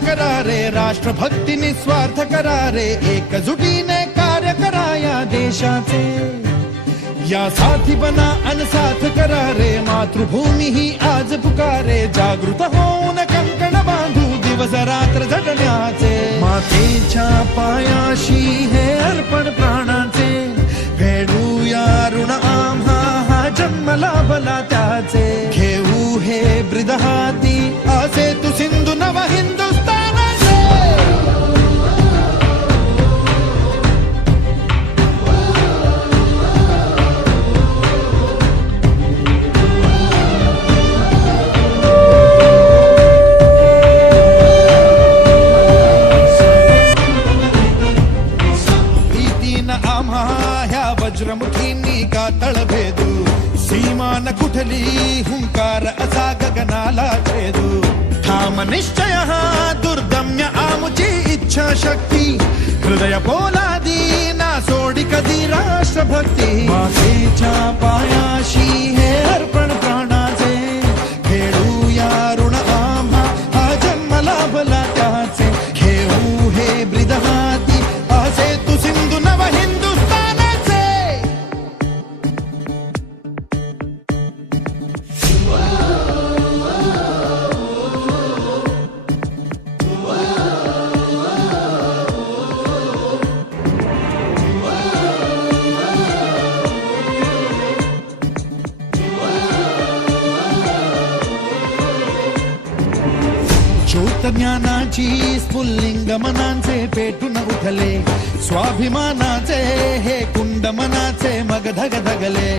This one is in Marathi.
करारे राष्ट्रभक्ती निस्वार्थ करारे एकजुटीने कार्य करा या देशाचे। या साथी बना अनसाथ करारे, मातृभूमी ही आज पुकारे, जागृत होऊन कंकण बांधू दिवस रात्र झटण्याचे। मातेच्या पायाशी हे हा जन्म लाभला त्याचे. घेऊ हे ब्रिद हाती असे तू सिंधू नव हिंदुस्थानाचे. भीतीन आम्हा ह्या वज्रमुखींनी का तळभेदू? ಜ್ಞಾನ ಕುಠಲಿ ಹುಂಕಾರ ಅಸಾಗಗನಾಲಾಚೆದು ಧಾಮ ನಿಶ್ಚಯ ದುರ್ದಮ್ಯ ಆಮುಚಿ ಇಚ್ಛಾ ಶಕ್ತಿ ಹೃದಯ ಪೋಲಾದಿ ನಾ ಸೋಡಿ ಕದಿ ರಾಷ್ಟ್ರಭಕ್ತಿ ಮಾತೆ ಚಾಪಾ ಶ್ರೌತ ಜ್ಞಾನಾಚಿ ಸ್ಫುಲ್ಲಿಂಗ ಮನಾಂಚೆ ಪೇಟು ನಗುಟಲೆ ಸ್ವಾಭಿಮಾನಾಚೆ ಹೇ ಕುಂಡ ಮನಾಚೆ ಮಗಧಗಧಗಲೆ